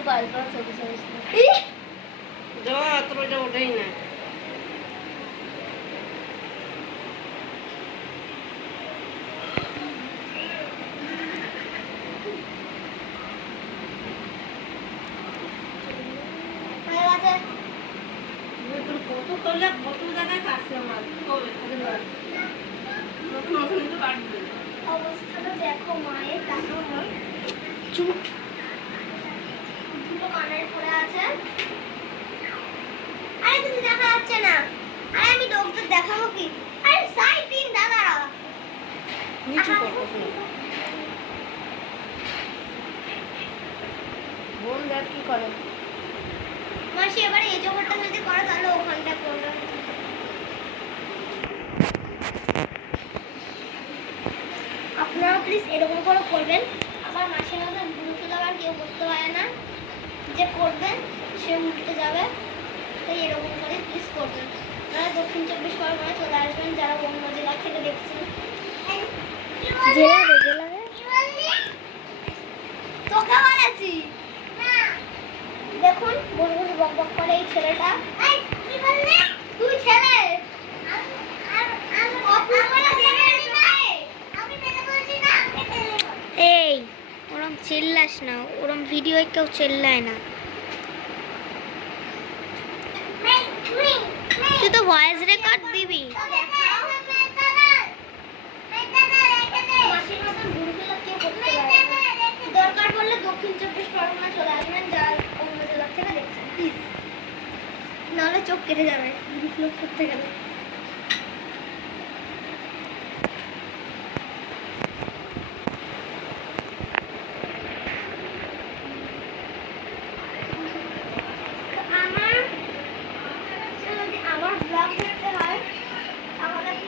শুধু বাইরে করা ছবি ছাড়িস না তোর ওইটা ওঠেই না। কত করলে কত জায়গায় কাটছে আমার নতুন নতুন তো কাটবে। অবস্থাটা দেখো মায়ের টাকা হয় চুপ দুটো কানের পড়ে আছে। আরে কিছু দেখা যাচ্ছে না। আরে আমি ডক্টর দেখাবো কি? আরে সাইড দিন দাদা নিচু করবো বোন দেখ কি করে। মাসি এবারে এই জগৎটা যদি করে তাহলে ওখানটা করবে। আপনারা প্লিজ এরকম করে করবেন। আবার মাসের মধ্যে ভুলতে আবার কেউ করতে পারে না, যে করবেন সে উল্টে যাবে। তাই এরকম করে প্লিজ করবেন। আপনারা দক্ষিণ 24 পরগনায় চলে আসবেন যারা অন্য জেলা থেকে দেখছেন। তোকে বলেছি দেখুন বসে বসে বক বক করে এই ছেলেটা। তুই ছেলে এই ওরম চিল্লাস না, ওরম ভিডিওয় কেউ চিল্লায় না। তুই তো ভয়েস রেকর্ড দিবি। দরকার পড়লে দক্ষিণ 24 পরগনা চলে আসবেন যার অন্য জেলা থেকে দেখছেন প্লিজ, নাহলে চোখ কেটে যাবে করতে গেলে।